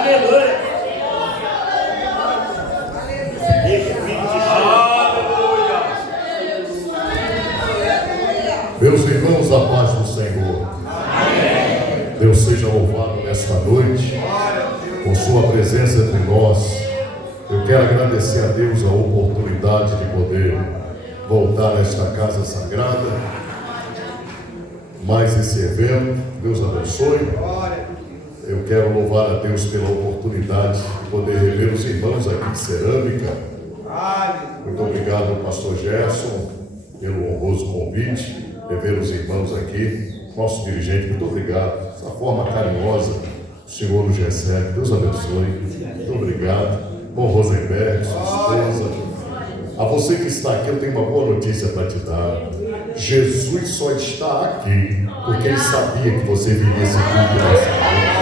Aleluia. Meus irmãos, a paz do Senhor. Amém. Deus seja louvado nesta noite, com sua presença entre nós. Eu quero agradecer a Deus a oportunidade de poder voltar a esta casa sagrada, mais esse evento. Deus abençoe. Eu quero louvar a Deus pela oportunidade de poder rever os irmãos aqui de Cerâmica. Muito obrigado, pastor Gerson, pelo honroso convite. Rever os irmãos aqui, nosso dirigente, muito obrigado. Essa forma carinhosa, o Senhor nos recebe. Deus abençoe. Muito obrigado. Bom Rosenberg, sua esposa. A você que está aqui, eu tenho uma boa notícia para te dar. Jesus só está aqui porque Ele sabia que você viria esse culto nessa noite.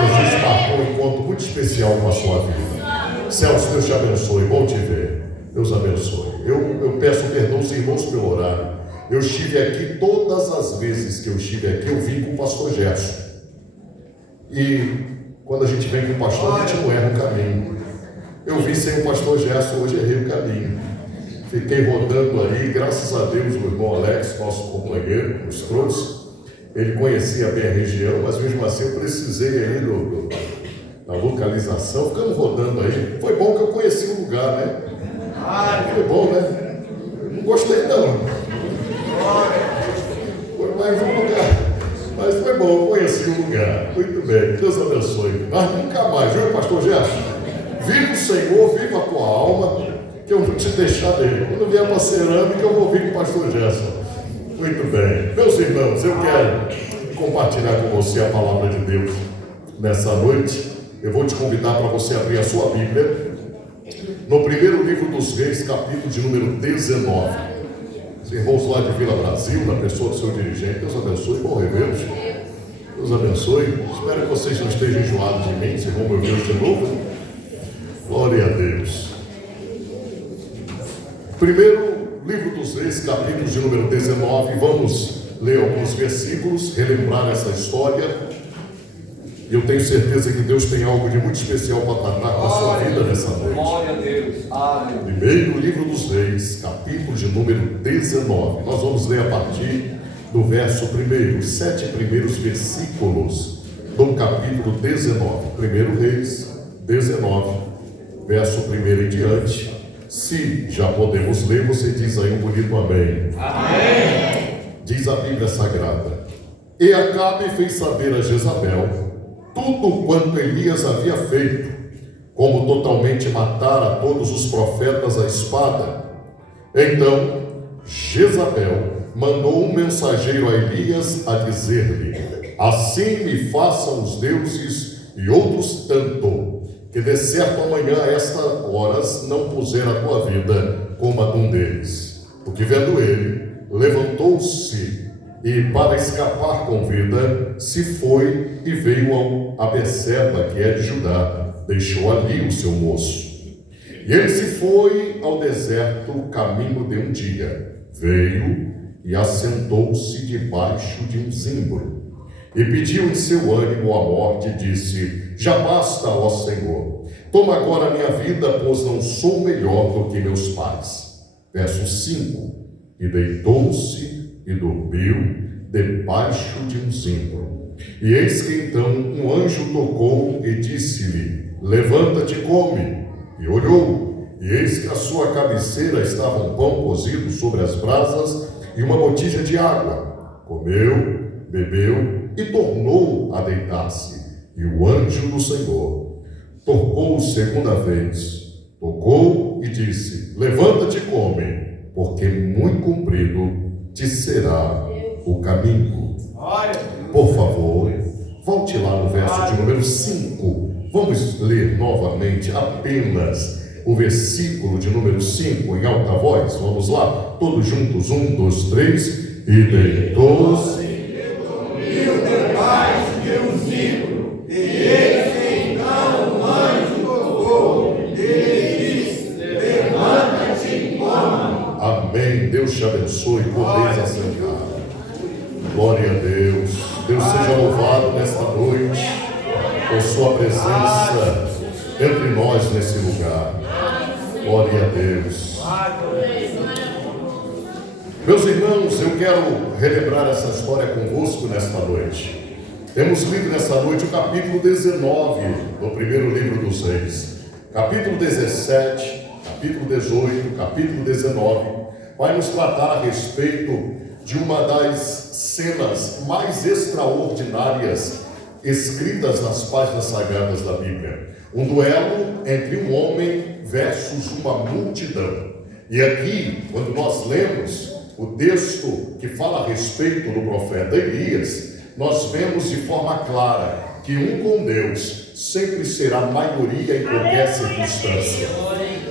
Jesus marcou um encontro muito especial com a sua vida. Celso, Deus te abençoe. Bom te ver. Deus abençoe. Eu peço perdão aos irmãos pelo horário. Eu estive aqui, todas as vezes que eu estive aqui, eu vim com o pastor Gerson. E quando a gente vem com o pastor, a gente não erra o caminho. Eu vim sem o pastor Gerson, hoje errei o caminho. Fiquei rodando aí, graças a Deus, o irmão Alex, nosso companheiro, nos trouxe. Ele conhecia bem a região, mas mesmo assim eu precisei aí da localização. Ficamos rodando aí. Foi bom que eu conheci o lugar, né? Foi bom, né? Não gostei não. Foi mais um lugar, mas foi bom, conheci o lugar. Muito bem, Deus abençoe. Mas nunca mais, viu, pastor Gerson? Viva o Senhor, viva a tua alma, que eu vou te deixar dele. Quando vier para a Cerâmica, eu vou vir com o pastor Gerson. Muito bem, meus irmãos, eu quero compartilhar com você a palavra de Deus nessa noite. Eu vou te convidar para você abrir a sua Bíblia no primeiro livro dos Reis, capítulo de número 19. Os irmãos lá de Vila Brasil, na pessoa do seu dirigente, Deus abençoe, bom revê-los. Deus abençoe. Espero que vocês não estejam enjoados de mim, se vão me ouvir de novo. Glória a Deus. Primeiro livro dos Reis, capítulo de número 19. Vamos ler alguns versículos, relembrar essa história. E eu tenho certeza que Deus tem algo de muito especial para tratar com a sua vida nessa noite. Glória a Deus. Aleluia. Primeiro livro dos Reis, capítulo de número 19. Nós vamos ler a partir do verso 1, os 7 primeiros versículos do capítulo 19. Primeiro Reis 19, verso 1 em diante. Se já podemos ler, você diz aí um bonito amém. Amém. Diz a Bíblia Sagrada: E Acabe fez saber a Jezabel tudo quanto Elias havia feito, como totalmente matara todos os profetas à espada. Então Jezabel mandou um mensageiro a Elias a dizer-lhe: Assim me façam os deuses e outros tanto, que de certo amanhã a estas horas não puser a tua vida como a de um deles. Porque vendo ele, levantou-se e, para escapar com vida, se foi e veio a Berseba, que é de Judá. Deixou ali o seu moço. E ele se foi ao deserto, caminho de um dia. Veio e assentou-se debaixo de um zimbro. E pediu em seu ânimo a morte, e disse: Já basta, ó Senhor. Toma agora a minha vida, pois não sou melhor do que meus pais. Verso 5. E deitou-se e dormiu debaixo de um zimbro. E eis que então um anjo tocou e disse-lhe: Levanta-te e come. E olhou, e eis que à sua cabeceira estava um pão cozido sobre as brasas e uma botija de água. Comeu, bebeu e tornou a deitar-se. E o anjo do Senhor tocou segunda vez, tocou e disse: Levanta-te e come, porque muito comprido te será o caminho. Por favor, volte lá no verso de número 5. Vamos ler novamente apenas o versículo de número 5 em alta voz. Vamos lá, todos juntos, 1, 2, 3. E deitou-se e dormiu debaixo de um zimbro, e eis que então um anjo tocou e lhe disse: Levanta-te e coma. Amém. Deus te abençoe. Podeis assentar. Glória a Deus. Deus seja louvado nesta noite. por sua presença entre nós nesse lugar. Glória a Deus. Meus irmãos, eu quero relembrar essa história convosco nesta noite. Temos lido nesta noite o capítulo 19 do primeiro livro dos Reis. Capítulo 17, capítulo 18, capítulo 19 vai nos tratar a respeito de uma das cenas mais extraordinárias escritas nas páginas sagradas da Bíblia. Um duelo entre um homem versus uma multidão. E aqui, quando nós lemos o texto que fala a respeito do profeta Elias, nós vemos de forma clara que um com Deus sempre será maioria em qualquer circunstância.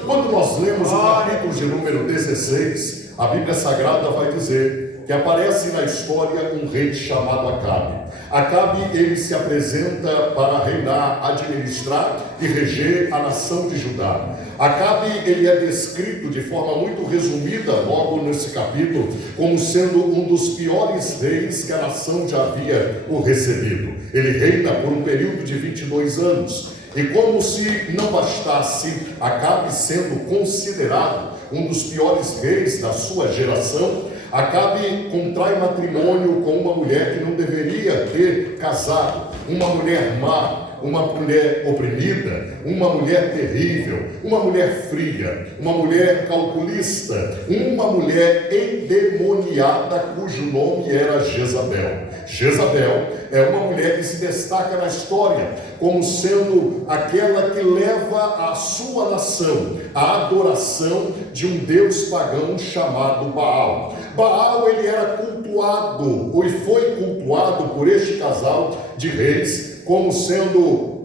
Quando nós lemos o capítulo de número 16, a Bíblia Sagrada vai dizer que aparece na história um rei chamado Acabe. Acabe, ele se apresenta para reinar, administrar e reger a nação de Judá. Acabe, ele é descrito de forma muito resumida, logo nesse capítulo, como sendo um dos piores reis que a nação já havia o recebido. Ele reina por um período de 22 anos. E como se não bastasse, Acabe sendo considerado um dos piores reis da sua geração, Acabe contrai matrimônio com uma mulher que não deveria ter casado, uma mulher má, uma mulher oprimida, uma mulher terrível, uma mulher fria, uma mulher calculista, uma mulher endemoniada cujo nome era Jezabel. Jezabel é uma mulher que se destaca na história como sendo aquela que leva a sua nação à adoração de um deus pagão chamado Baal. Baal, ele era cultuado, ou foi cultuado por este casal de reis como sendo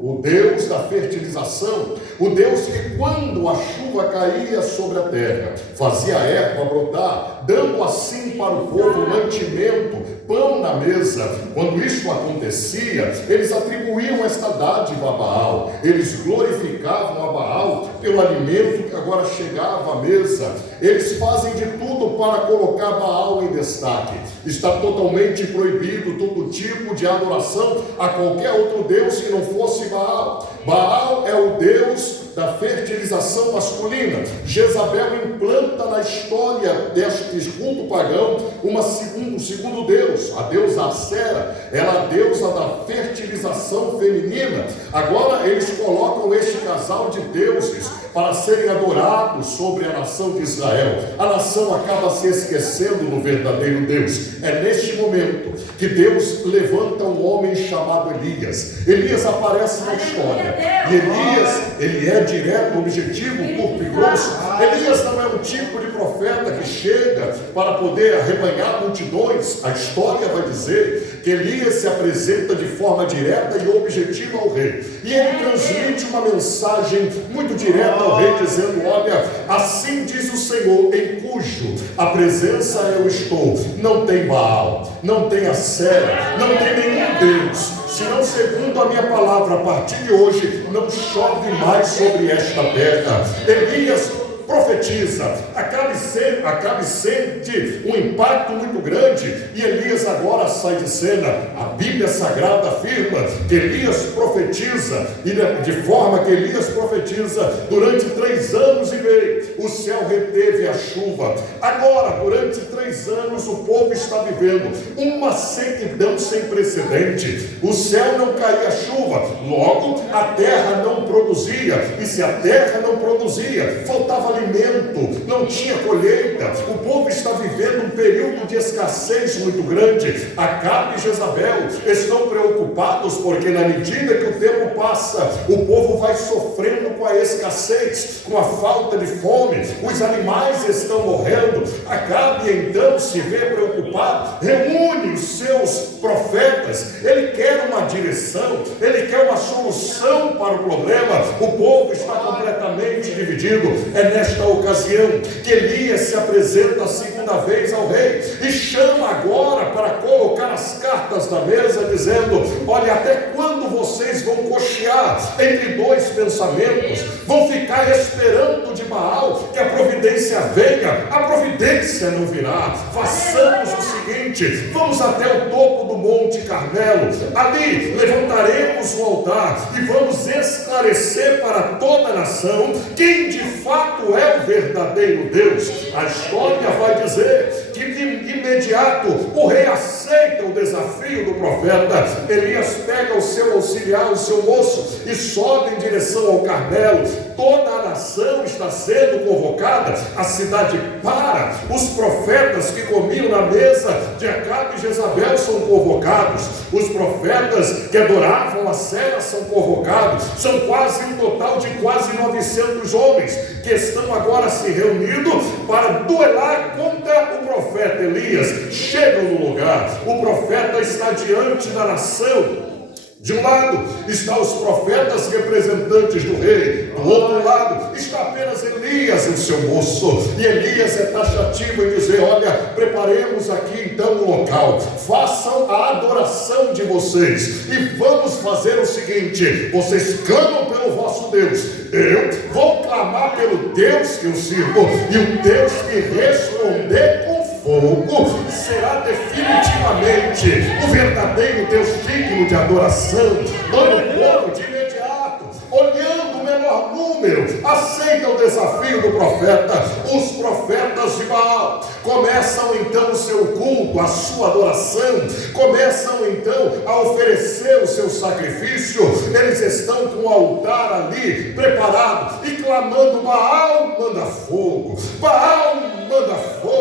o Deus da fertilização, o Deus que quando a chuva caía sobre a terra, fazia a erva brotar, dando assim para o povo mantimento, pão na mesa. Quando isso acontecia, eles atribuíam esta dádiva a Baal, eles glorificavam a Baal pelo alimento que agora chegava à mesa. Eles fazem de tudo para colocar Baal em destaque. Está totalmente proibido todo tipo de adoração a qualquer outro Deus que não fosse Baal. Baal é o Deus da fertilização masculina. Jezabel implanta na história deste culto pagão um segundo Deus, a deusa Acera, ela é a deusa da fertilização feminina. Agora eles colocam este casal de deuses para serem adorados sobre a nação de Israel. A nação acaba se esquecendo do verdadeiro Deus. É neste momento que Deus levanta um homem chamado Elias. Elias aparece na história. E Elias, ele é direto, objetivo, curto e grosso. Elias não é um tipo de profeta que chega para poder arrebanhar multidões. A história vai dizer que Elias se apresenta de forma direta e objetiva ao rei. E ele transmite uma mensagem muito direta ao rei, dizendo: olha, assim diz o Senhor, em cujo a presença eu estou. Não tem Baal, não tem Acera, não tem nenhum Deus, senão segundo a minha palavra, a partir de hoje, não chove mais sobre esta terra. Elias profetiza, Acabe sente um impacto muito grande, e Elias agora sai de cena. A Bíblia Sagrada afirma que Elias profetiza, e de forma que Elias profetiza, durante 3 anos e meio, o céu reteve a chuva. Agora, durante 3 anos, o povo está vivendo uma sequidão sem precedente. O céu não caía chuva, logo a terra não produzia, e se a terra não produzia, faltava alimento, não tinha colheita. O povo está vivendo um período de escassez muito grande. Acabe e Jezabel estão preocupados porque na medida que o tempo passa, o povo vai sofrendo com a escassez, com a falta de fome, os animais estão morrendo. Acabe então se vê preocupado, reúne os seus profetas, ele quer uma direção, ele quer uma solução para o problema. O povo está completamente dividido. É nesta ocasião que Elias se apresenta a segunda vez ao rei e chama agora para colocar as cartas na mesa, dizendo: olha, até quando vocês vão cochear entre 2 pensamentos, vão ficar esperando de Baal que a providência venha? A providência não virá. Façamos o seguinte: vamos até o topo do Monte Carmelo, ali levantaremos um altar revelar e vamos esclarecer para toda a nação quem de fato é o verdadeiro Deus. A história vai dizer que de imediato o rei aceita o desafio do profeta. Elias pega o seu auxiliar, o seu moço, e sobe em direção ao Carmelo. Toda a nação está sendo convocada, a cidade para, os profetas que comiam na mesa de Acabe e Jezabel são convocados, os profetas que adoravam a Sera são convocados. São quase um total de quase 900 homens que estão agora se reunindo para duelar contra o profeta Elias. Chegam no lugar, o profeta está diante da nação. De um lado estão os profetas representantes do rei, do outro lado está apenas Elias, o seu moço. E Elias é taxativo em dizer: olha, preparemos aqui então um local, façam a adoração de vocês e vamos fazer o seguinte: vocês clamam pelo vosso Deus, eu vou clamar pelo Deus que eu sirvo, e o Deus que responder com fogo será definitivamente o verdadeiro Deus digno de adoração. Todo o povo de imediato, olhando o menor número, aceita o desafio do profeta. Os profetas de Baal começam então o seu culto, a sua adoração, começam então a oferecer o seu sacrifício. Eles estão com o altar ali preparado e clamando: Baal, manda fogo, Baal, manda fogo.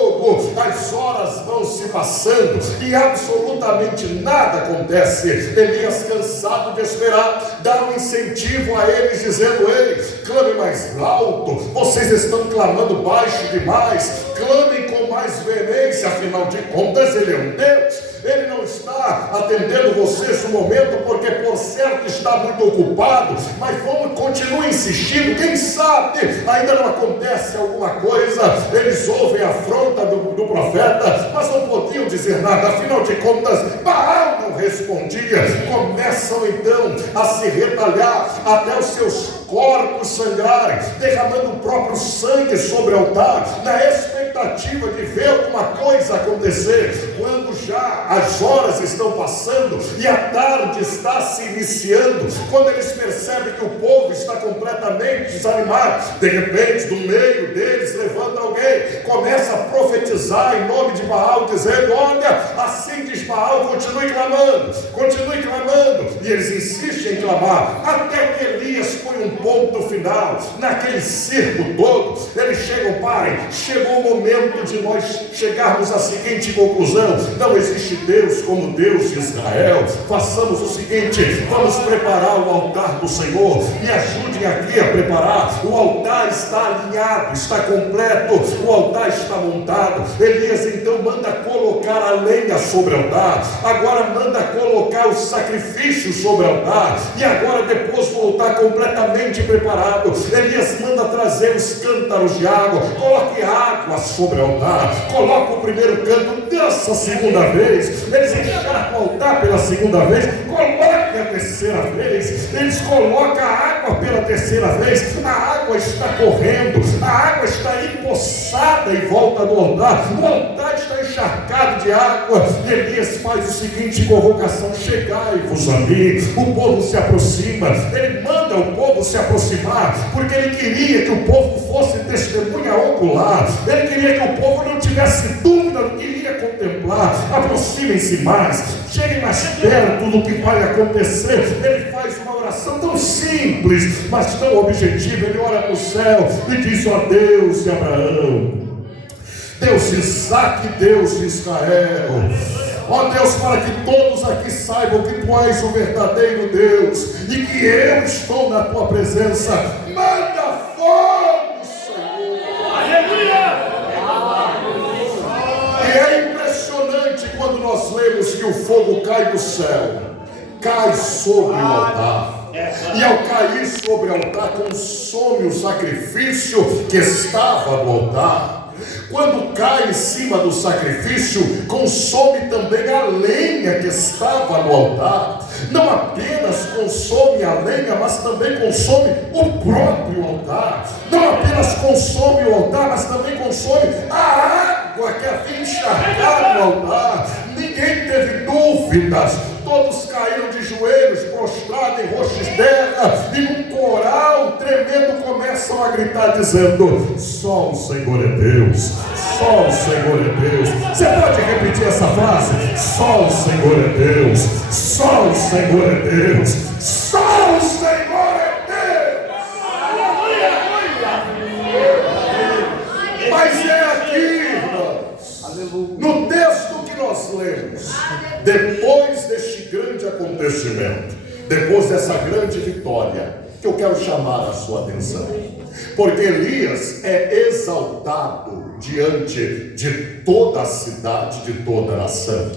As horas vão se passando e absolutamente nada acontece. Elias, cansado de esperar, dá um incentivo a eles, dizendo: ei, clame mais alto, vocês estão clamando baixo demais, clamem com mais veemência, afinal de contas ele é um Deus. Ele não está atendendo vocês no momento porque por certo está muito ocupado, mas continue insistindo, quem sabe ainda não acontece alguma coisa. Eles ouvem a afronta do profeta, mas não podiam dizer nada, afinal de contas Baal não respondia. Começam então a se retalhar até os seus corpos sangrarem, derramando o próprio sangue sobre o altar, na expectativa de ver alguma coisa acontecer. Quando já as horas estão passando e a tarde está se iniciando, quando eles percebem que o povo está completamente desanimado, de repente do meio deles levanta alguém, começa a profetizar em nome de Baal, dizendo: olha, assim diz Baal, continue clamando, e eles insistem em clamar, até que Elias põe um ponto final naquele circo todo. Eles chegam: pai, chegou o momento de nós chegarmos à seguinte conclusão: não existe Deus como Deus de Israel. Façamos o seguinte, vamos preparar o altar do Senhor, me ajudem aqui a preparar. O altar está alinhado, está completo, o altar está montado. Elias então manda colocar a lenha sobre o altar, agora manda colocar os sacrifícios sobre o altar, e agora depois voltar completamente preparado. Elias manda trazer os cântaros de água, coloque água sobre o altar, coloca o primeiro canto. Dessa segunda vez, eles encharcam o altar pela segunda vez, coloca a terceira vez, eles colocam a água pela terceira vez. A água está correndo, a água está empoçada em volta do altar, o altar está encharcado de água. E Elias faz o seguinte convocação: chegai-vos a mim. O povo se aproxima, ele manda o povo se aproximar, porque ele queria que o povo fosse testemunha ocular, ele queria que o povo não tivesse dúvida do que iria contemplar. Aproximem-se mais, cheguem mais perto do que vai acontecer. Ele faz uma oração tão simples, mas tão objetiva. Ele ora para o céu e diz: ó Deus de Abraão, Deus de Isaac, Deus de Israel, ó Deus, para que todos aqui saibam que Tu és o verdadeiro Deus e que eu estou na Tua presença, manda fogo, Senhor. Aleluia! E é impressionante quando nós lemos que o fogo cai do céu, cai sobre o altar, e ao cair sobre o altar consome o sacrifício que estava no altar. Quando cai em cima do sacrifício, consome também a lenha que estava no altar. Não apenas consome a lenha, mas também consome o próprio altar. Não apenas consome o altar, mas também consome a água que havia encharcado o altar. Ninguém teve dúvidas, todos caíram de joelhos, prostrado em rosto de terra, e num coral tremendo começam a gritar dizendo: só o Senhor é Deus, só o Senhor é Deus. Você pode repetir essa frase? Só o Senhor é Deus, só o Senhor é Deus, só o Senhor é Deus. Mas é aqui, irmãos, no texto que nós lemos, depois deste grande acontecimento, depois dessa grande vitória, que eu quero chamar a sua atenção, porque Elias é exaltado diante de toda a cidade, de toda a nação,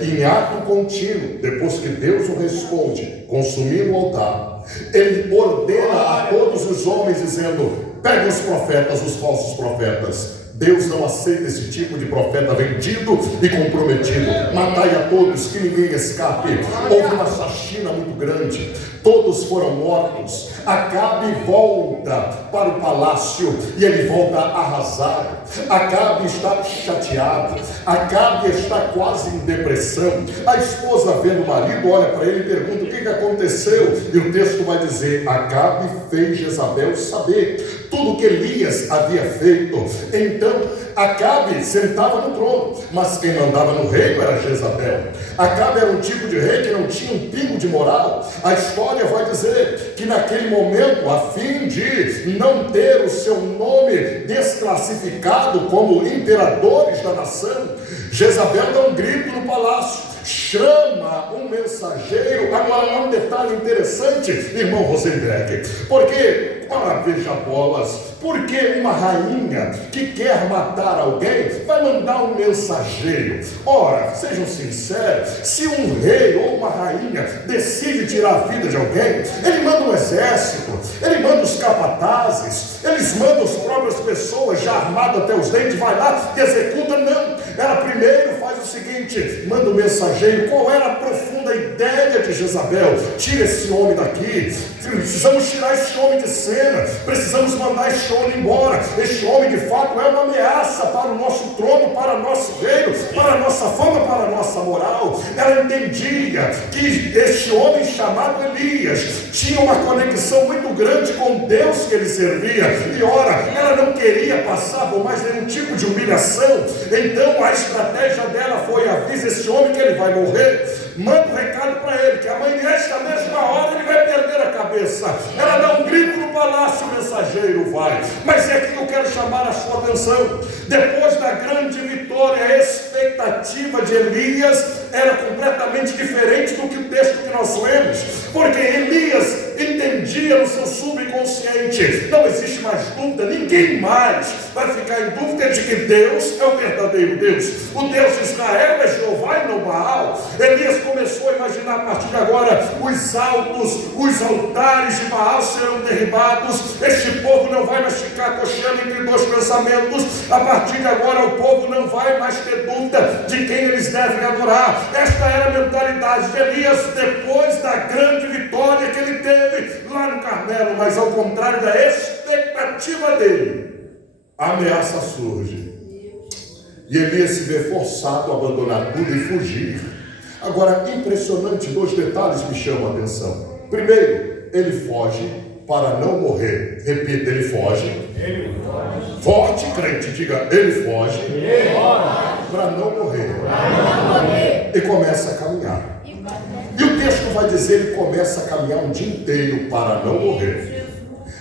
em ato contínuo. Depois que Deus o responde, consumir o altar, ele ordena a todos os homens dizendo: peguem os profetas, os falsos profetas. Deus não aceita esse tipo de profeta vendido e comprometido. Matai a todos, que ninguém escape. Houve uma chacina muito grande, todos foram mortos. Acabe volta para o palácio e ele volta arrasado. Acabe está chateado, Acabe está quase em depressão. A esposa, vendo o marido, olha para ele e pergunta: o que aconteceu? E o texto vai dizer: Acabe fez Jezabel saber tudo que Elias havia feito. Então Acabe sentava no trono, mas quem mandava no reino era Jezabel. Acabe era um tipo de rei que não tinha um pingo de moral. A história vai dizer que naquele momento, a fim de não ter o seu nome desclassificado como imperadores da nação, Jezabel dá um grito no palácio, chama um mensageiro. Agora há um detalhe interessante, irmão Rosenberg, porque, ora, veja bolas, porque uma rainha que quer matar alguém vai mandar um mensageiro? Ora, sejam sinceros, se um rei ou uma rainha decide tirar a vida de alguém, ele manda um exército, ele manda os capatazes, eles mandam as próprias pessoas já armadas até os dentes, vai lá e executa. Não, ela primeiro faz o seguinte, manda um mensageiro. Qual era a profunda ideia de Jezabel? Tira esse homem daqui, precisamos tirar esse homem de cena, precisamos mandar esse homem embora. Este homem de fato é uma ameaça para o nosso trono, para o nosso reino, para a nossa fama, para a nossa moral. Ela entendia que este homem chamado Elias tinha uma conexão muito grande com Deus que ele servia, e ora, ela não queria passar por mais nenhum tipo de humilhação. Então a estratégia dela foi: avisa esse homem que ele vai morrer, manda um recado para ele que amanhã, esta mesma hora, ele vai perder a cabeça. Ela dá um grito no palácio, o mensageiro vai. Mas é aqui que eu quero chamar a sua atenção. Depois da grande vitória, a expectativa de Elias era completamente diferente do que o texto que nós lemos, porque Elias entendia no seu subconsciente: não existe mais dúvida, ninguém mais vai ficar em dúvida de que Deus é o verdadeiro Deus. O Deus de Israel é Jeová e não Baal. Elias começou a imaginar: a partir de agora, os altos, os altares de Baal serão derribados, este povo não vai mais ficar cocheando entre dois pensamentos. A partir de agora, o povo não vai mais ter dúvida de quem eles devem adorar. Esta era a mentalidade de Elias depois da grande vitória que ele teve lá no Carmelo. Mas ao contrário da expectativa dele, a ameaça surge e Elias se vê forçado a abandonar tudo e fugir. Agora, impressionante, dois detalhes me chamam a atenção. Primeiro, ele foge para não morrer. Repita: ele foge. Ele foge. Forte, crente, diga: ele foge. Ele foge. Para não morrer. Para não morrer. E começa a caminhar. E o texto vai dizer: ele começa a caminhar um dia inteiro para não morrer.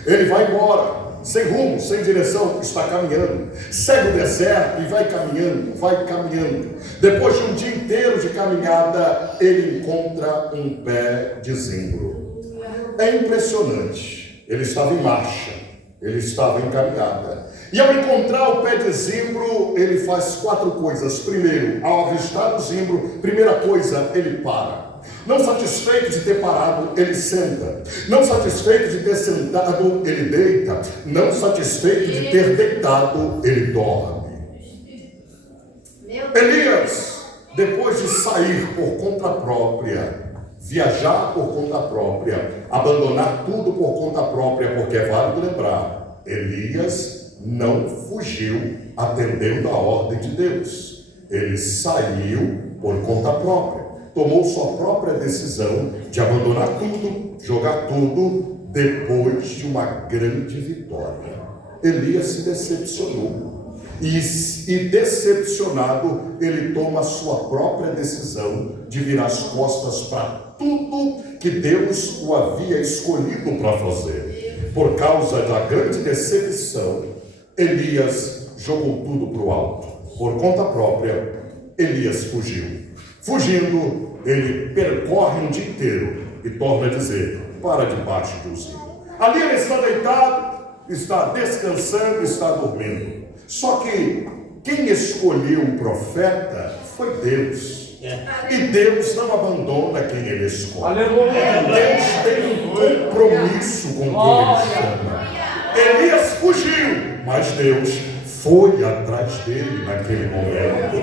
Ele vai embora, sem rumo, sem direção, está caminhando, segue o deserto e vai caminhando, vai caminhando. Depois de um dia inteiro de caminhada, ele encontra um pé de zimbro. É impressionante. Ele estava em marcha, ele estava em caminhada, e ao encontrar o pé de zimbro, ele faz 4 coisas. Primeiro, ao avistar o zimbro, primeira coisa, ele para. Não satisfeito de ter parado, ele senta. Não satisfeito de ter sentado, ele deita. Não satisfeito de ter deitado, ele dorme. Elias, depois de sair por conta própria, viajar por conta própria, abandonar tudo por conta própria, porque é válido lembrar, Elias não fugiu atendendo a ordem de Deus. Ele saiu por conta própria. tomou sua própria decisão de abandonar tudo, jogar tudo, depois de uma grande vitória. Elias se decepcionou. E decepcionado, ele toma a sua própria decisão de virar as costas para tudo que Deus o havia escolhido para fazer. Por causa da grande decepção, Elias jogou tudo para o alto. Por conta própria, Elias fugiu. Fugindo, ele percorre um dia inteiro e torna a dizer: para debaixo do zimbro. Ali ele está deitado, está descansando, está dormindo. Só que quem escolheu o profeta foi Deus. E Deus não abandona quem ele escolhe. Aleluia. Deus tem um compromisso com quem ele chama. Elias fugiu, mas Deus foi atrás dele naquele momento.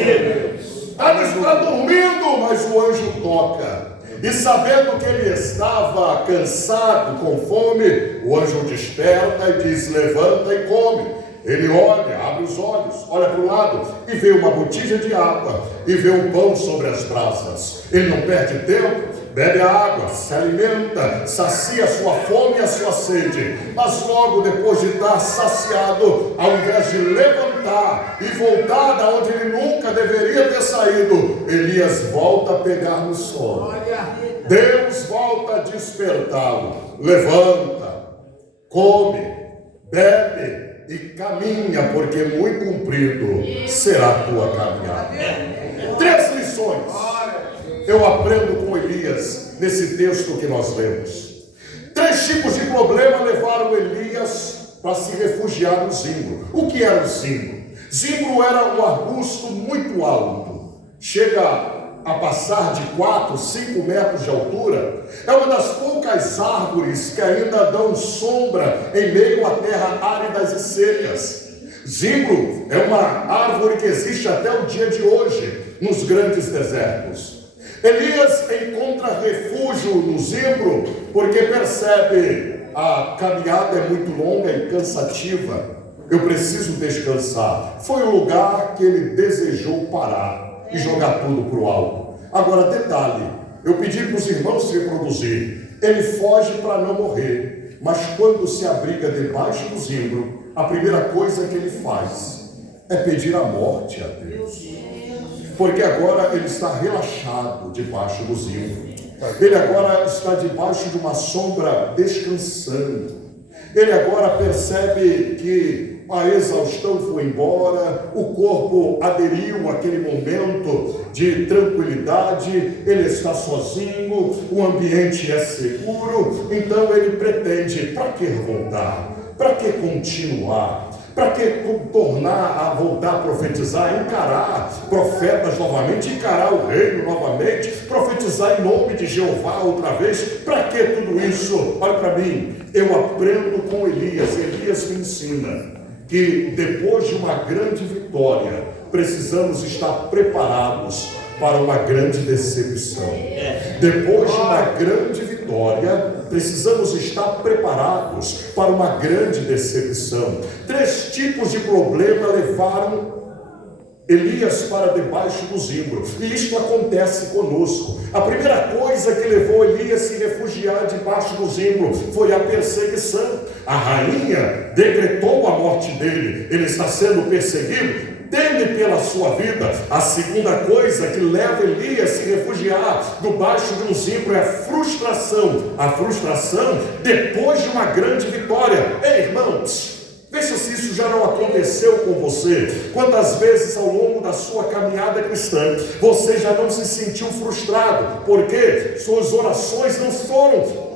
Ele está dormindo, mas o anjo toca. E sabendo que ele estava cansado, com fome, o anjo desperta e diz: levanta e come. Ele olha, abre os olhos, olha para o lado e vê uma botija de água e vê um pão sobre as brasas. Ele não perde tempo, bebe a água, se alimenta, sacia a sua fome e a sua sede. Mas logo depois de estar saciado, ao invés de levantar e voltar da onde ele nunca deveria ter saído, Elias volta a pegar no sono. Deus volta a despertá-lo. Levanta, come, bebe e caminha, porque muito comprido será a tua caminhada. 3 lições eu aprendo com Elias nesse texto que nós lemos. 3 tipos de problema levaram Elias para se refugiar no zimbro. O que era o zimbro? Zimbro era um arbusto muito alto, chega a passar de 4, 5 metros de altura. É uma das poucas árvores que ainda dão sombra em meio a terra áridas e secas. Zimbro é uma árvore que existe até o dia de hoje nos grandes desertos. Elias encontra refúgio no zimbro porque percebe: a caminhada é muito longa e cansativa, eu preciso descansar. Foi o lugar que ele desejou parar e jogar tudo para o alto. Agora, detalhe, eu pedi para os irmãos se reproduzir. Ele foge para não morrer, mas quando se abriga debaixo do zimbro, a primeira coisa que ele faz é pedir a morte a Deus. Porque agora ele está relaxado debaixo do zimbro. Ele agora está debaixo de uma sombra descansando. Ele agora percebe que a exaustão foi embora, o corpo aderiu àquele momento de tranquilidade, ele está sozinho, o ambiente é seguro, então ele pretende: para que voltar? Para que continuar? Para que tornar a voltar a profetizar, encarar profetas novamente, encarar o reino novamente, profetizar em nome de Jeová outra vez? Para que tudo isso? Olha para mim, eu aprendo com Elias. Elias me ensina que depois de uma grande vitória, precisamos estar preparados para uma grande decepção. Depois de uma grande vitória, precisamos estar preparados para uma grande decepção. 3 tipos de problema levaram Elias para debaixo do zimbro, e isto acontece conosco. A primeira coisa que levou Elias a se refugiar debaixo do zimbro foi a perseguição. A rainha decretou a morte dele, ele está sendo perseguido, teme pela sua vida. A segunda coisa que leva Elias a se refugiar debaixo de um zimbro é a frustração. A frustração depois de uma grande vitória. Ei, irmãos, veja se isso já não aconteceu com você. Quantas vezes ao longo da sua caminhada cristã você já não se sentiu frustrado porque suas orações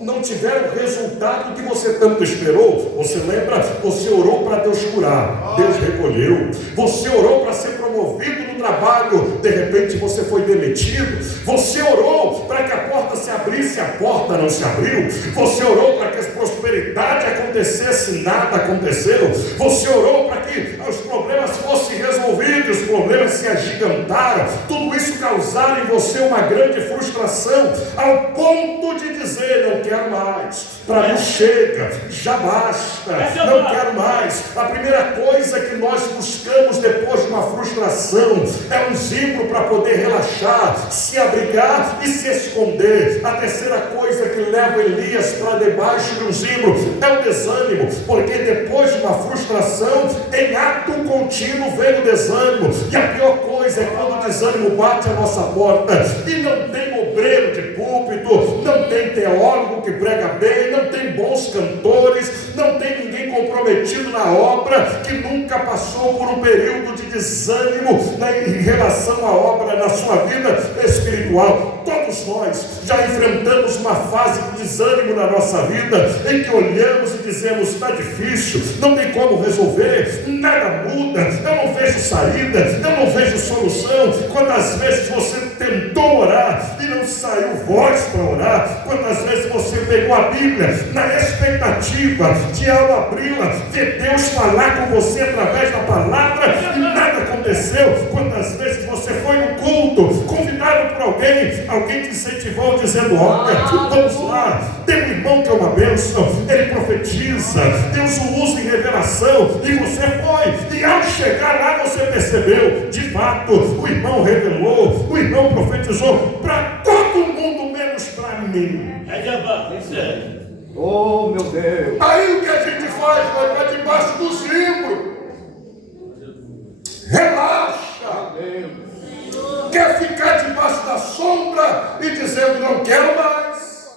não tiveram o resultado que você tanto esperou? Você lembra? Você orou para Deus curar, Deus recolheu. Você orou para ser promovido no trabalho, de repente você foi demitido. Você orou para que a porta se abrisse, a porta não se abriu. Você orou para que a prosperidade acontecesse, nada aconteceu. Você orou para que os problemas fossem resolvidos, os problemas se agigantaram. Tudo isso causaram em você uma grande frustração, ao ponto de dizer: não quero mais. para mim chega, já basta, não quero mais. A primeira coisa que nós buscamos depois de uma frustração é um zimbro para poder relaxar, se abrigar e se esconder. A terceira coisa que leva Elias para debaixo de um zimbro é o desânimo, porque depois de uma frustração, em ato contínuo vem o desânimo. E a pior coisa é quando o desânimo bate a nossa porta e não tem obreiro de púlpito, não tem teólogo que prega bem, não tem bons cantores, não tem ninguém comprometido na obra, que nunca passou por um período de desânimo em relação à obra na sua vida espiritual. Todos nós já enfrentamos uma fase de desânimo na nossa vida, em que olhamos e dizemos: está difícil, não tem como resolver, nada muda, eu não vejo saída, eu não vejo solução. Quantas vezes você tentou orar e não saiu voz para orar? Quantas vezes você pegou a Bíblia na expectativa de, ao abri-la, ver Deus falar com você através da palavra e nada aconteceu? Quantas vezes você foi no culto, convidado por alguém te incentivou dizendo: olha, vamos lá, tem um irmão que é uma bênção, ele profetiza, Deus o usa em revelação, e você foi, e ao chegar lá você percebeu, de fato, o irmão revelou, o irmão profetizou para todo mundo menos para mim. Oh, meu Deus. Aí o que a gente faz? Vai para debaixo do zimbro, relaxa, quer ficar debaixo da sombra e dizendo: não quero mais,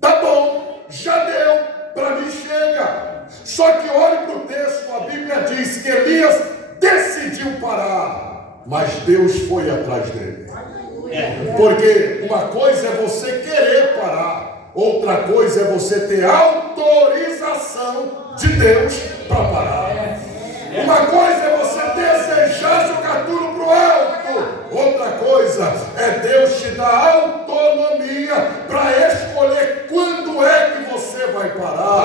tá bom, já deu, para mim chega. Só que olhe para o texto, a Bíblia diz que Elias decidiu parar, mas Deus foi atrás dele. Porque uma coisa é você querer parar, outra coisa é você ter autorização de Deus para parar. Uma coisa é você desejar jogar tudo para o alto, outra coisa é Deus te dar autonomia para escolher quando é que você vai parar.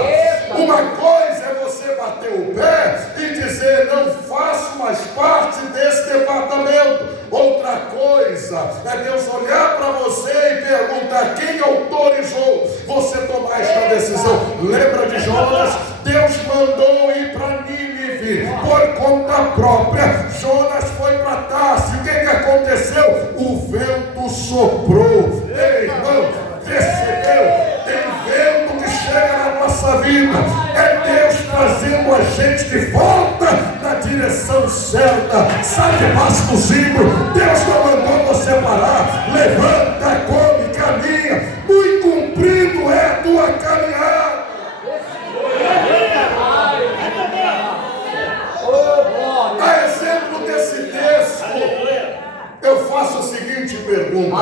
Uma coisa é você bater o pé e dizer: não faço mais parte desse departamento. Outra coisa é Deus olhar para você e perguntar: quem autorizou você tomar esta decisão? Lembra de Jonas? Deus mandou ir para Nínive por conta própria. Jonas foi para Tarso. O que aconteceu? O vento soprou. Ei, irmão, percebeu? Tem vento que chega na nossa vida. É Deus trazendo a gente de volta na direção certa. Sai debaixo do zimbro. Deus não mandou você parar. Levanta, come, caminha. Muito comprido é a tua caminhada. A exemplo desse texto, eu faço a seguinte pergunta: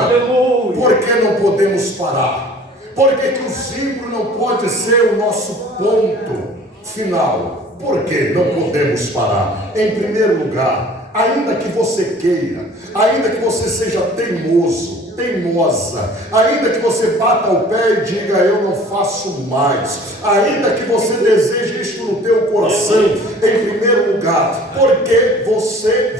por que não podemos parar? Por que o zimbro não pode ser o nosso ponto final? Por que não podemos parar? Em primeiro lugar, ainda que você queira, ainda que você seja teimoso, teimosa, ainda que você bata o pé e diga: eu não faço mais, ainda que você deseje isto no teu coração, em primeiro lugar, porque você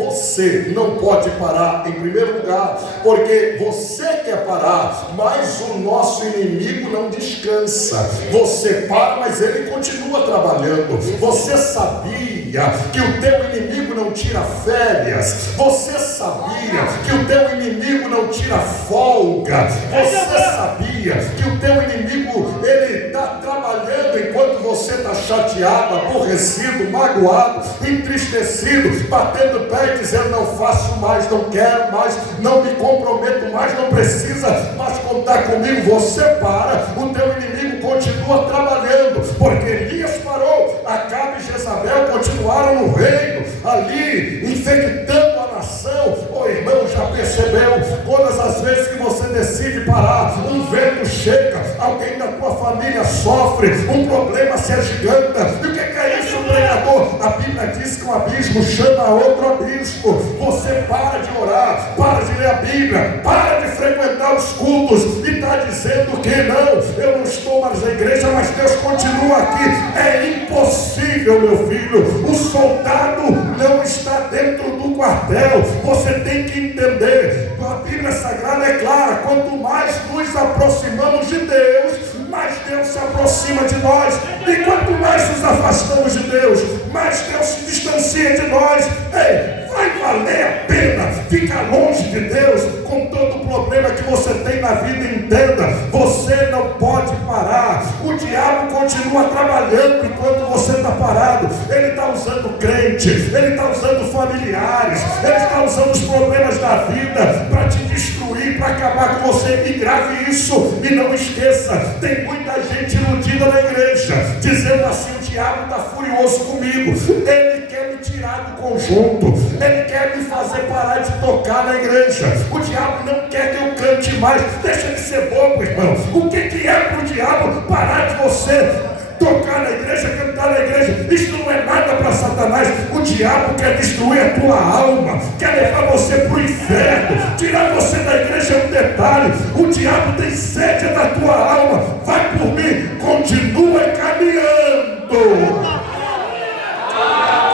não pode parar. Em primeiro lugar, porque você quer parar, mas o nosso inimigo não descansa. Você para, mas ele continua trabalhando. Você sabia que o teu inimigo não tira férias? Você sabia que o teu inimigo não tira folga? Você sabia que o teu inimigo, ele está trabalhando enquanto você está chateado, aborrecido, magoado, entristecido, batendo pé e dizendo: não faço mais, não quero mais, não me comprometo mais, não precisa mais contar comigo. Você para, o teu inimigo continua trabalhando, porque Elias parou, Acabe e Jezabel continuaram no reino, ali, infectando a nação. Oh, irmão, já percebeu? Todas as vezes que você decide parar, um vento chega, alguém da tua família sofre, um problema se agiganta. E o que é isso, pregador? A Bíblia diz que um abismo chama outro abismo. Você para de orar, para de ler a Bíblia, para de frequentar os cultos e está dizendo que não, eu não estou mais na igreja, mas Deus continua aqui. É impossível, meu filho. O soldado não está dentro do quartel. Você tem que entender, a Bíblia Sagrada é clara: quanto mais nos aproximamos de Deus, mais Deus se aproxima aproxima de nós. E quanto mais nos afastamos de Deus, mais Deus se distancia de nós. Ei, vai valer a pena ficar longe de Deus com todo o problema que você tem na vida. Entenda, você não pode parar. O diabo continua trabalhando enquanto você está parado. Ele está usando crente, ele está usando familiares, ele está usando os problemas da vida para te destruir, para acabar com você. E grave isso e não esqueça, tem muita gente iludida na igreja, dizendo assim: o diabo está furioso comigo, ele quer me tirar do conjunto, ele quer me fazer parar de tocar na igreja, o diabo não quer que eu cante mais. Deixa de ser bobo, irmão. O que é para o diabo parar de você tocar na igreja, cantar na igreja? Isso não é nada para Satanás. O diabo quer destruir a tua alma, quer levar você para o inferno, tirar você da igreja. É um detalhe: o diabo tem sede da tua alma. Vai por mim, continua caminhando.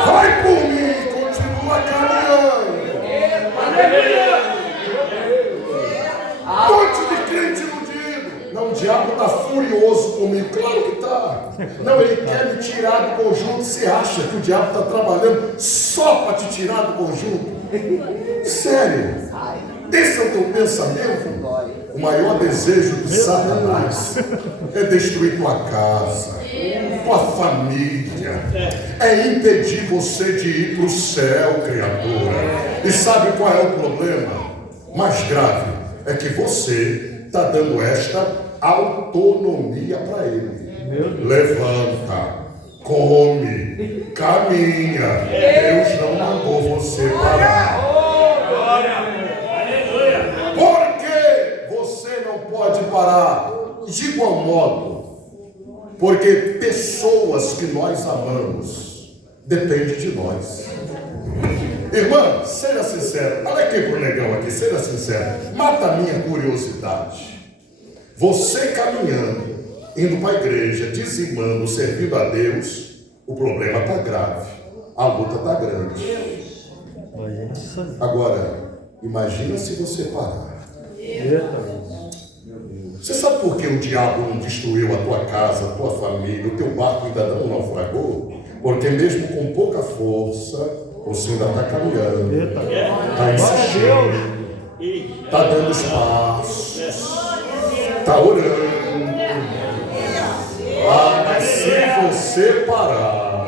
Vai por mim, continua caminhando. Monte de crente iludido. Não, o diabo está furioso comigo. Claro que está. Não, ele quer me tirar do conjunto. Você acha que o diabo está trabalhando só para te tirar do conjunto? Sério? Esse é o teu pensamento? O maior desejo de Satanás é destruir tua casa, tua família, é impedir você de ir para o céu, criatura. E sabe qual é o problema? Mais grave é que você está dando esta autonomia para ele. Levanta, come, caminha. Deus não mandou você parar. Por que você não pode parar? De igual modo, porque pessoas que nós amamos dependem de nós. Irmã, seja sincero. Olha aqui pro negão aqui, seja sincero. Mata a minha curiosidade. Você caminhando, indo para a igreja, dizimando, servindo a Deus, o problema está grave, a luta está grande. Agora, imagina se você parar. Você sabe por que o diabo não destruiu a tua casa, a tua família, o teu barco ainda não naufragou? Porque mesmo com pouca força, você ainda está caminhando, está insistindo, está dando espaços, está orando. Ah, mas se você parar,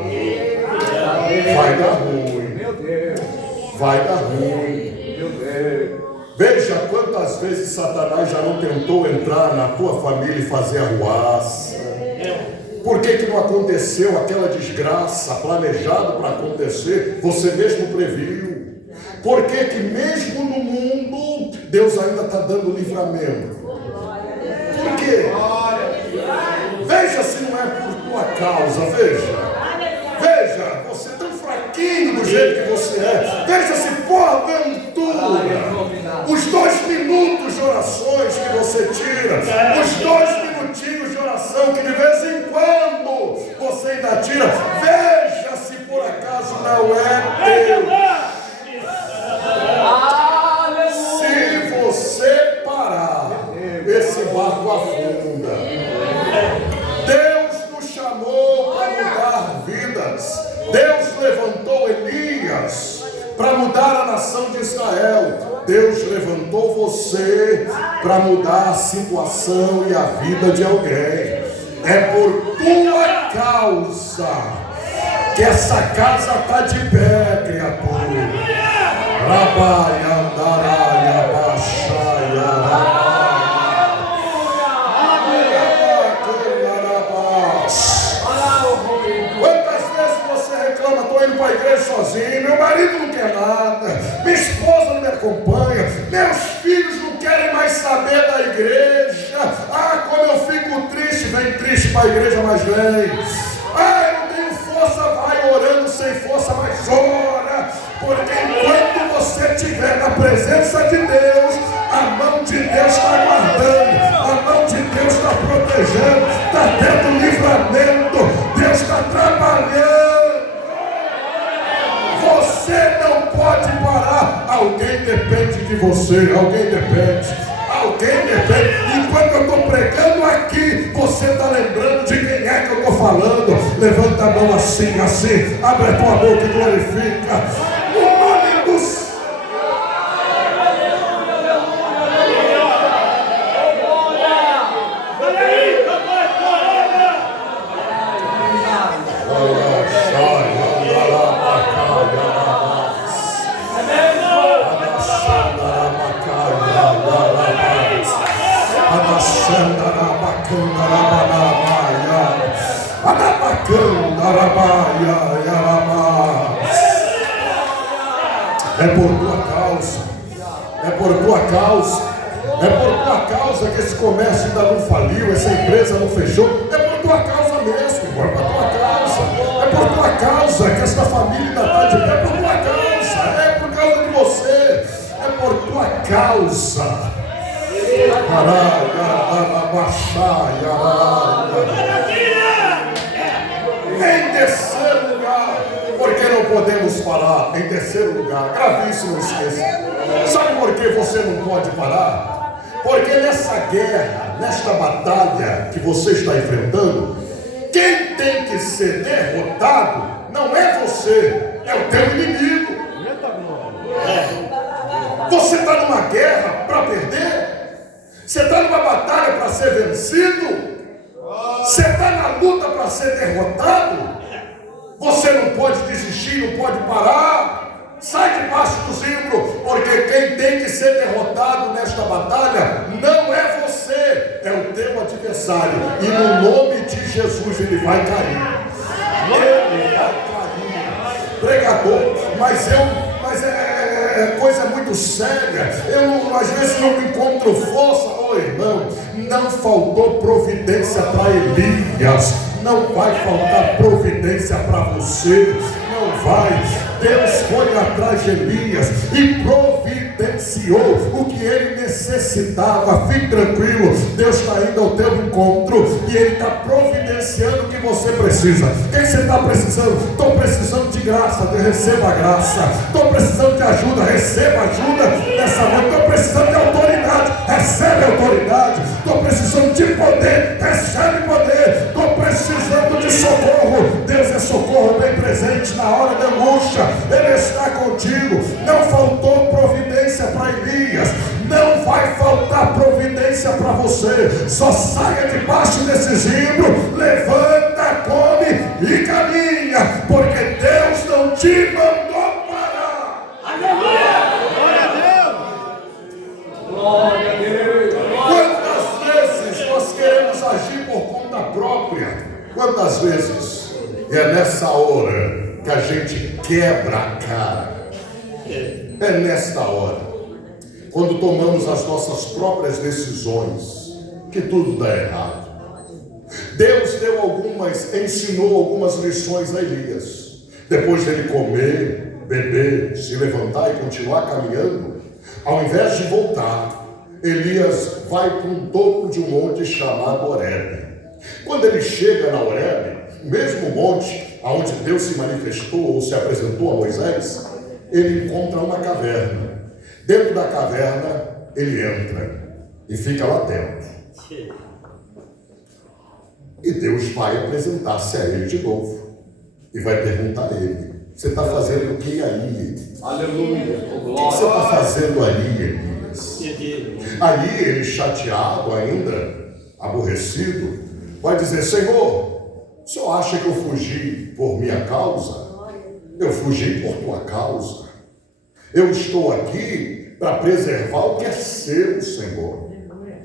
vai dar ruim. Vai dar ruim. Veja quantas vezes Satanás já não tentou entrar na tua família e fazer arruaça. Por que não aconteceu aquela desgraça planejada para acontecer? Você mesmo previu. Por que mesmo no mundo Deus ainda está dando livramento? Por quê? Veja se não é por tua causa. Veja, você é tão fraquinho do jeito que você é. Veja se porventura os 2 minutos de orações que você tira, os 2 minutinhos de oração que de vez em quando você ainda tira, veja se por acaso não é Deus. Se você parar, esse barco afunda. Deus nos chamou para mudar vidas. Deus levantou Elias para mudar a nação de Israel. Deus levantou você para mudar a situação e a vida de alguém. É por tua causa que essa casa está de pé, criatura. Rabaia, andaraia, baixaia, Quantas vezes você reclama: estou indo para a igreja sozinho, meu marido não quer nada, minha esposa não me acompanha, meus filhos não querem mais saber da igreja. Ah, como eu fico triste. Vem triste para a igreja, mas vem. Ah, eu não tenho força. Vai orando sem força, mas ora. Porque enquanto você estiver na presença de Deus, a mão de Deus está guardando, a mão de Deus está protegendo, está tendo livramento, Deus está trabalhando. Você não pode parar. Alguém depende de você, alguém depende. Enquanto eu estou pregando aqui, você está lembrando de falando, levanta a mão assim, assim, abre a tua boca e glorifica o nome do Senhor. É por tua causa, é por tua causa, é por tua causa que esse comércio ainda não faliu, essa empresa não fechou. É por tua causa mesmo, irmão, é por tua causa, é por tua causa que essa família ainda está de pé. É por tua causa, é por causa de você, é por tua causa. Em terceiro lugar, porque não podemos parar. Em terceiro lugar, gravíssimo, não esqueça. Sabe por que você não pode parar? Porque nessa guerra, nesta batalha que você está enfrentando, quem tem que ser derrotado não é você, é o teu inimigo. Você está numa guerra para perder? Você está numa batalha para ser vencido? Você está na luta para ser derrotado? Você não pode desistir, não pode parar. Sai debaixo do zimbro, porque quem tem que ser derrotado nesta batalha não é você, é o teu adversário. E no nome de Jesus ele vai cair. Ele vai cair. Pregador, mas coisa muito séria. Eu às vezes não encontro força. Oh, irmão, não faltou providência para Elias. Não vai faltar providência para você. Não vai. Deus foi atrás de Elias e providenciou o que ele necessitava. Fique tranquilo, Deus está indo ao teu encontro e ele está providenciando o que você precisa. O que você está precisando? Estou precisando de graça, receba graça. Estou precisando de ajuda, receba ajuda nessa noite. Estou precisando de autoridade, recebe autoridade. Estou precisando de poder, recebe poder. Estou precisando de socorro. Deus é socorro bem presente na hora da angústia. Ele está contigo. Não faltou providência para Elias, não vai faltar providência para você. Só saia debaixo desse zimbro, levanta, come e caminha, porque Deus não te mandou parar. Aleluia! Glória a Deus! Glória a Deus! Quantas vezes nós queremos agir por conta própria? Quantas vezes? E é nessa hora que a gente quebra a cara. É nesta hora, quando tomamos as nossas próprias decisões, que tudo dá errado. Deus ensinou algumas lições a Elias. Depois dele comer, beber, se levantar e continuar caminhando, ao invés de voltar, Elias vai para um topo de um monte chamado Horebe. Quando ele chega na Horebe, mesmo monte onde Deus se manifestou ou se apresentou a Moisés, ele encontra uma caverna. Dentro da caverna ele entra e fica lá dentro. E Deus vai apresentar-se a ele de novo e vai perguntar a ele: você está fazendo o que aí? Aleluia! O que você está fazendo aí, Elias? Aí ele, chateado ainda, aborrecido, vai dizer: Senhor, o senhor acha que eu fugi por minha causa? Eu fugi por tua causa. Eu estou aqui para preservar o que é seu, Senhor.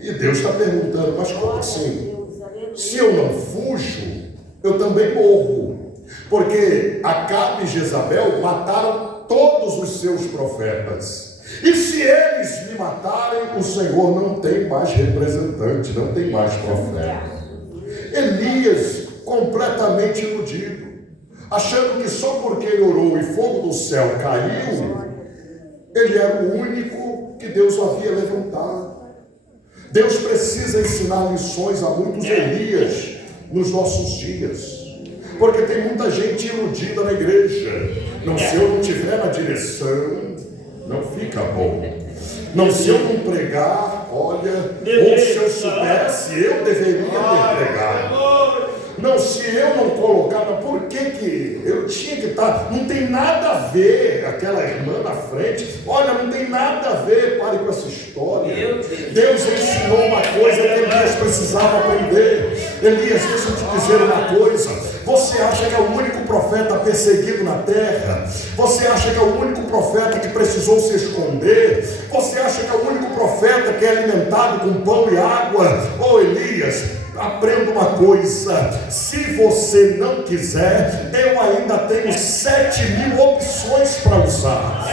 E Deus está perguntando: mas como assim? Se eu não fujo, eu também morro. Porque Acabe e Jezabel mataram todos os seus profetas. E se eles me matarem, o Senhor não tem mais representante, não tem mais profeta. Elias, completamente iludido, achando que só porque ele orou e fogo do céu caiu, ele era o único que Deus havia levantado. Deus precisa ensinar lições a muitos Elias nos nossos dias, porque tem muita gente iludida na igreja. Não, se eu não estiver na direção, não fica bom. Não, se eu não pregar, olha, ou se eu soubesse, eu deveria ter pregado. Não, se eu não colocar, mas por que eu tinha que estar? Não tem nada a ver, aquela irmã na frente, olha, não tem nada a ver, pare com essa história. Deus ensinou uma coisa que Elias precisava aprender. Elias, deixa eu te dizer uma coisa. Você acha que é o único profeta perseguido na terra? Você acha que é o único profeta que precisou se esconder? Você acha que é o único profeta que é alimentado com pão e água? Ô Elias, aprenda uma coisa: se você não quiser, eu ainda tenho 7.000 opções para usar.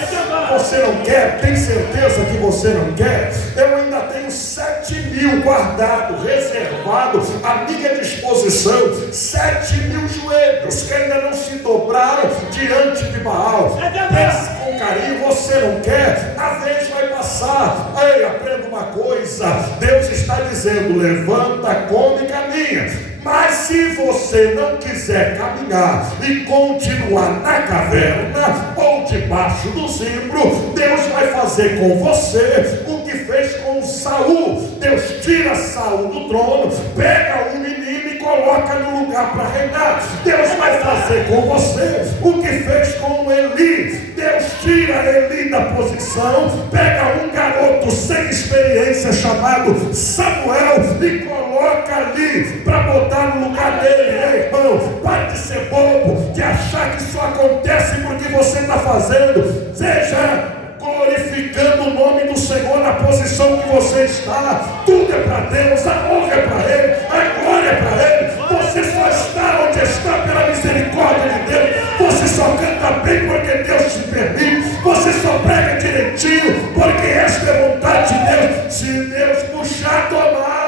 Você não quer? Tem certeza que você não quer? Eu ainda tenho 7.000 guardado, reservado, à minha disposição. 7.000 joelhos que ainda não se dobraram diante de Baal. Pense com carinho. Você não quer? A vez vai passar. Ei, aprenda uma coisa: Deus está dizendo: levanta, come e caminha. Mas se você não quiser caminhar e continuar na caverna ou debaixo do zimbro, Deus vai fazer com você o que fez com Saul. Deus tira Saul do trono, pega um menino e coloca no lugar para reinar. Deus vai fazer com você o que fez com Eli. Deus tira Eli da posição, pega um garoto sem experiência chamado Samuel e coloca ali para botar no lugar dele. Ei, irmão, pare de ser bobo, de achar que isso acontece porque você está fazendo. Seja glorificando o nome do Senhor na posição que você está. Tudo é para Deus, a honra é para Ele, a glória é para Ele. Você só está onde está pela misericórdia de Deus. Você só canta bem porque Deus te permite. Você só prega direitinho porque esta é a vontade de Deus. Se Deus puxar a tomada.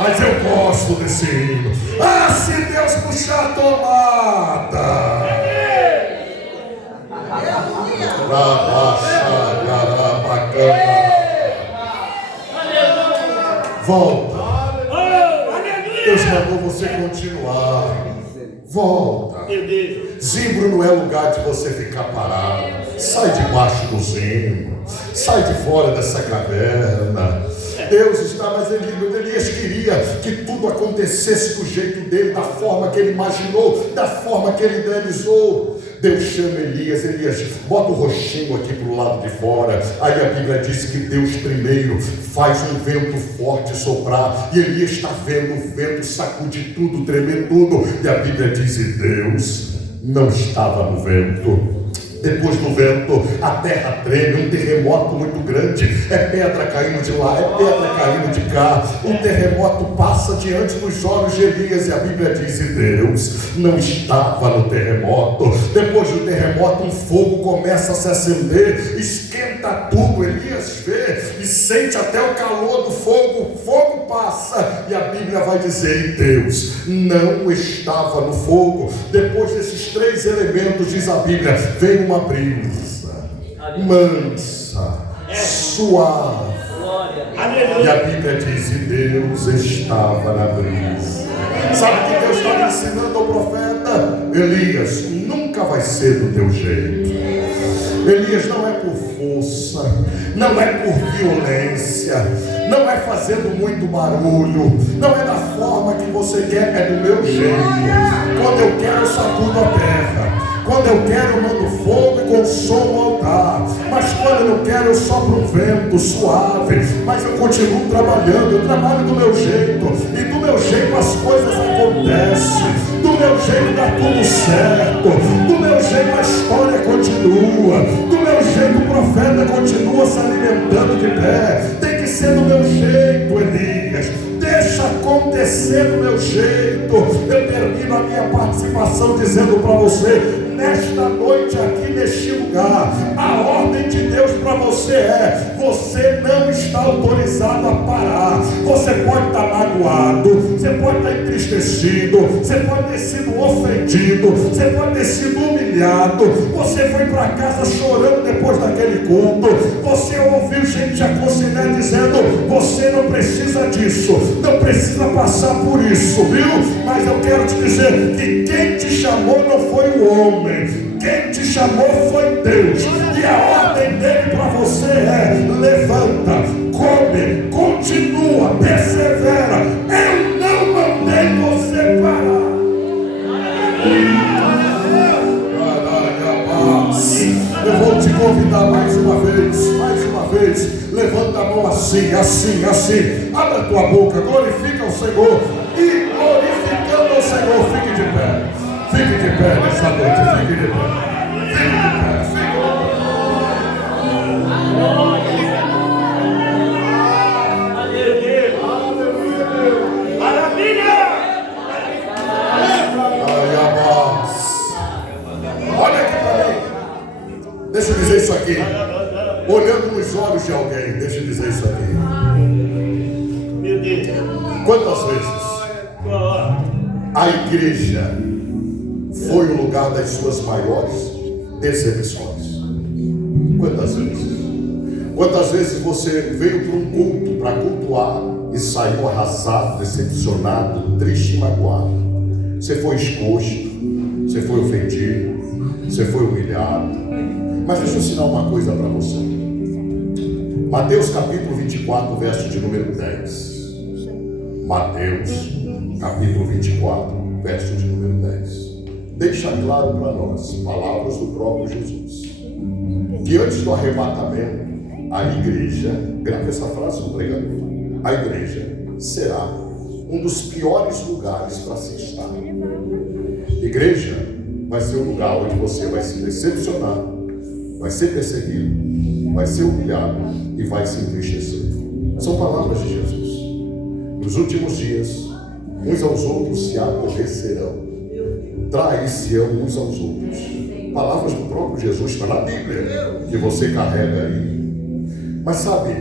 Mas eu gosto desse hino. Ah, se Deus puxar a tomada. Volta. Deus mandou você continuar. Volta. Zimbro não é lugar de você ficar parado. Sai debaixo do zimbro. Sai de fora dessa caverna. Deus está, mas Elias queria que tudo acontecesse do jeito dele, da forma que ele imaginou, da forma que ele idealizou. Deus chama Elias, bota o roxinho aqui para o lado de fora. Aí a Bíblia diz que Deus primeiro faz um vento forte soprar, e Elias está vendo o vento sacudir tudo, tremer tudo, e a Bíblia diz: e Deus não estava no vento. Depois do vento, a terra treme, um terremoto muito grande, é pedra caindo de lá, é pedra caindo de cá, o terremoto passa diante dos olhos de Elias, e a Bíblia diz: e Deus não estava no terremoto. Depois do terremoto, um fogo começa a se acender, esquenta tudo. Elias vê e sente até o calor do fogo, o fogo passa, e a Bíblia vai dizer: e Deus não estava no fogo. Depois desses três elementos, diz a Bíblia, vem uma brisa mansa, suave, e a Bíblia diz: e Deus estava na brisa. Sabe o que Deus estava ensinando ao profeta? Elias, nunca vai ser do teu jeito. Elias, não é por força, não é por violência, não é fazendo muito barulho, não é da forma que você quer, é do meu jeito. Quando eu quero, eu sacudo a terra. Quando eu quero, eu mando fogo e consumo o altar. Mas quando eu não quero, eu sopro um vento suave. Mas eu continuo trabalhando, eu trabalho do meu jeito. E do meu jeito as coisas acontecem. Do meu jeito dá tudo certo. Do meu jeito a história continua. Do meu jeito o profeta continua se alimentando de pé. Tem que ser do meu jeito, Elias. Deixa acontecer do meu jeito. Eu termino a minha participação dizendo para você: nesta noite aqui neste lugar, a ordem de Deus para você é: você não está autorizado a parar. Você pode estar magoado, você pode estar entristecido, você pode ter sido ofendido, você pode ter sido humilhado, você foi para casa chorando depois daquele culto, você ouviu gente aconselhar dizendo: você não precisa disso, não precisa passar por isso, viu? Mas eu quero te dizer que quem te chamou não foi o homem, quem te chamou foi Deus. E a ordem dele para você é: levanta, come, continua, persevera. Eu não assim. Abra a tua boca, glorifica o Senhor. E glorificando o Senhor, fique de pé. Fique de pé nessa noite, fique de pé. Fique de pé, fique de pé. Olha aqui para mim. Deixa eu dizer isso aqui. Olhando nos olhos de alguém, deixa eu dizer isso aqui. Meu Deus. Quantas vezes a igreja foi o lugar das suas maiores decepções? Quantas vezes? Quantas vezes você veio para um culto para cultuar e saiu arrasado, decepcionado, triste e magoado? Você foi exposto, você foi ofendido, você foi humilhado. Mas deixa eu ensinar uma coisa para você. Mateus capítulo 24, verso de número 10. Mateus capítulo 24, verso de número 10. Deixa claro para nós, palavras do próprio Jesus, que antes do arrebatamento, a igreja, grave essa frase do pregador, a igreja será um dos piores lugares para se estar. Igreja vai ser um lugar onde você vai se decepcionar, vai ser perseguido, vai ser humilhado e vai se entristecer. São palavras de Jesus. Nos últimos dias, uns aos outros se aborrecerão, trair-se-ão uns aos outros. Palavras do próprio Jesus, está na Bíblia, que você carrega aí. Mas sabe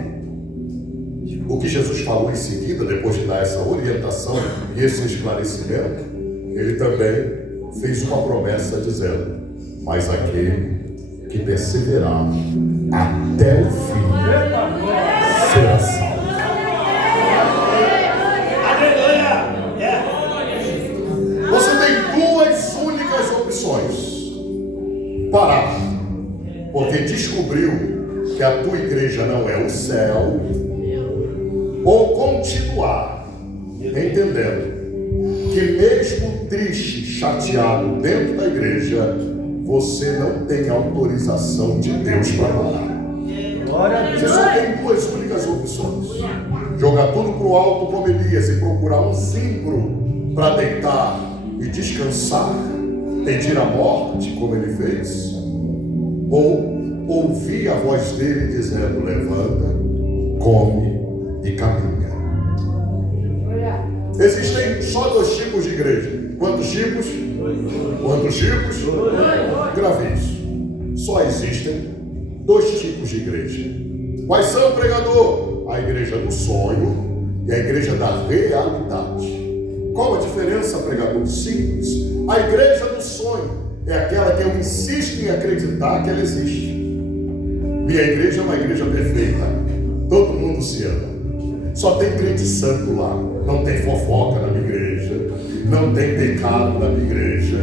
o que Jesus falou em seguida, depois de dar essa orientação e esse esclarecimento? Ele também fez uma promessa dizendo: mas aquele que perseverar até o fim será salvo. Você tem duas únicas opções: parar, porque descobriu que a tua igreja não é o céu, ou continuar entendendo que mesmo triste, chateado dentro da igreja, você não tem autorização de Deus para parar. Você só tem duas únicas opções: jogar tudo para o alto como Elias e procurar um zimbro para deitar e descansar, pedir a morte como ele fez, ou ouvir a voz dele dizendo: levanta, come e caminha. Existem só dois tipos de igreja. Quantos tipos? Quantos tipos? Grave isso. Só existem dois tipos de igreja. Quais são, pregador? A igreja do sonho e a igreja da realidade. Qual a diferença, pregador? Simples. A igreja do sonho é aquela que eu insisto em acreditar que ela existe. Minha igreja é uma igreja perfeita. Todo mundo se ama. Só tem crente santo lá. Não tem fofoca na minha igreja. Não tem pecado na minha igreja.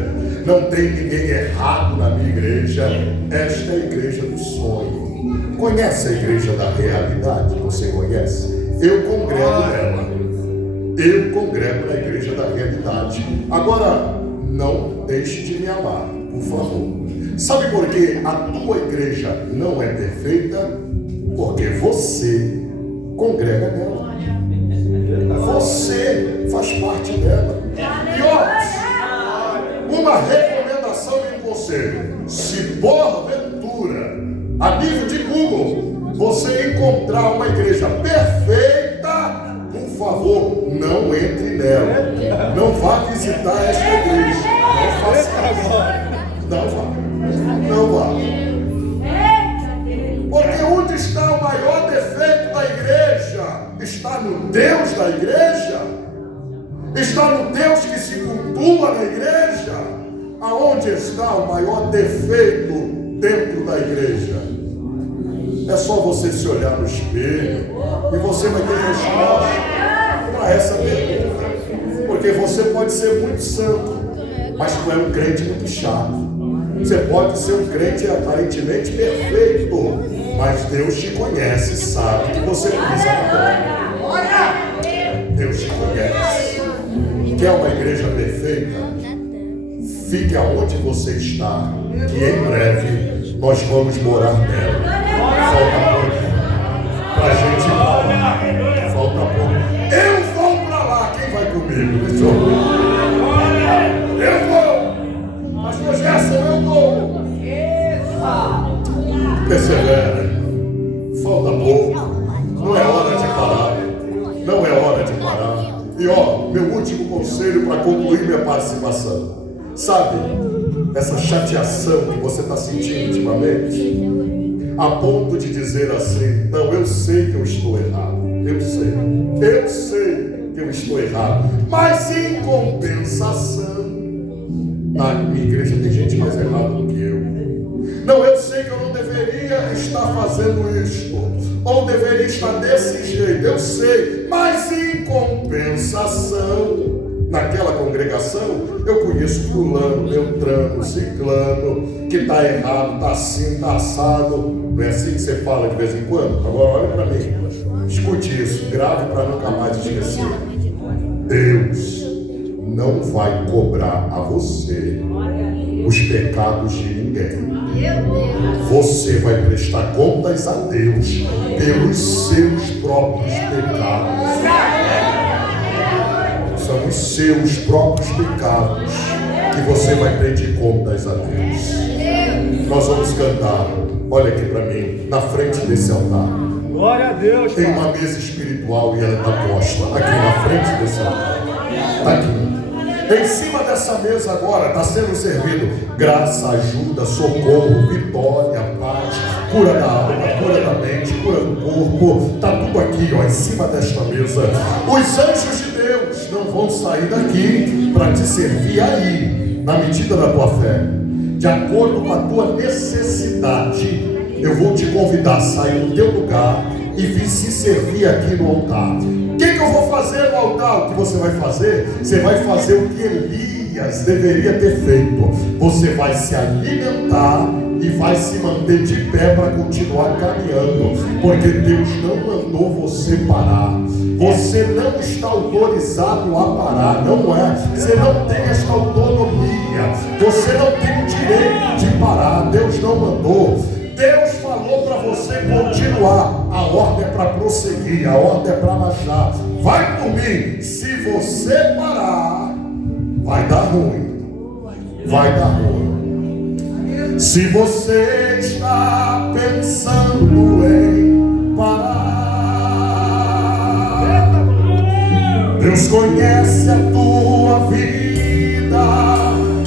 Não tem ninguém errado na minha igreja. Esta é a igreja do sonho. Conhece a igreja da realidade? Você conhece? Eu congrego nela. Eu congrego na igreja da realidade. Agora, não deixe de me amar, por favor. Sabe por que a tua igreja não é perfeita? Porque você congrega nela. Você faz parte dela. E ó, uma recomendação e um conselho: se porventura, a nível de Google, você encontrar uma igreja perfeita, por favor, não entre nela. Não vá visitar esta igreja. Não faça isso. Não vá. Não vá. Porque onde está o maior defeito da igreja? Está no Deus da igreja? Está no Deus que se cultua na igreja? Aonde está o maior defeito dentro da igreja? É só você se olhar no espelho e você vai ter resposta para essa pergunta. Porque você pode ser muito santo, mas tu é um crente muito chato. Você pode ser um crente aparentemente perfeito, mas Deus te conhece, sabe que você pisa na bola. Deus te conhece. Quer uma igreja perfeita? Fique aonde você está, que em breve nós vamos morar nela. Falta pouco para a gente comigo. Deixa eu ver. Eu vou. Pastor Gerson, eu vou. Persevere. Falta pouco. Não é hora de parar. Não é hora de parar. E ó, meu último conselho para concluir minha participação. Sabe, essa chateação que você está sentindo ultimamente, a ponto de dizer assim: não, eu sei que eu estou errado. Eu sei que eu estou errado. Mas em compensação, na minha igreja tem gente mais errada do que eu. Não, eu sei que eu não deveria estar fazendo isto, ou deveria estar desse jeito, eu sei, mas em compensação, naquela congregação, eu conheço fulano, beltrano, ciclano, que está errado, está assim, está assado. Não é assim que você fala de vez em quando? Agora olha para mim, escute isso, grave para nunca mais esquecer. Deus não vai cobrar a você os pecados de ninguém. Você vai prestar contas a Deus pelos seus próprios pecados. São os seus próprios pecados que você vai pedir contas a Deus. Nós vamos cantar. Olha aqui para mim, na frente desse altar. Glória a Deus. Tem uma mesa espiritual e ela está posta aqui na frente desse altar. Está aqui. Em cima dessa mesa agora está sendo servido graça, ajuda, socorro, vitória, paz, cura da alma, cura da mente, cura do corpo. Está tudo aqui, ó, em cima desta mesa. Os anjos de Deus não vão sair daqui para te servir aí, na medida da tua fé, de acordo com a tua necessidade. Eu vou te convidar a sair do teu lugar e vir se servir aqui no altar. O que eu vou fazer no altar? O que você vai fazer? Você vai fazer o que Elias deveria ter feito. Você vai se alimentar e vai se manter de pé para continuar caminhando, porque Deus não mandou você parar. Você não está autorizado a parar, não é? Você não tem esta autonomia. Você não tem o direito de parar. Deus não mandou. Deus falou para você continuar. A ordem é para prosseguir, a ordem é para marchar. Vai por mim. Se você parar, vai dar ruim. Vai dar ruim. Se você está pensando em parar, Deus conhece a tua vida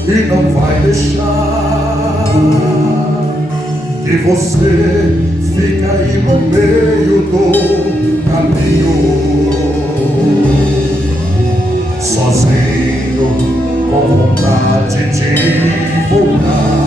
e não vai deixar que você fica aí no meio do caminho, sozinho, com vontade de voltar.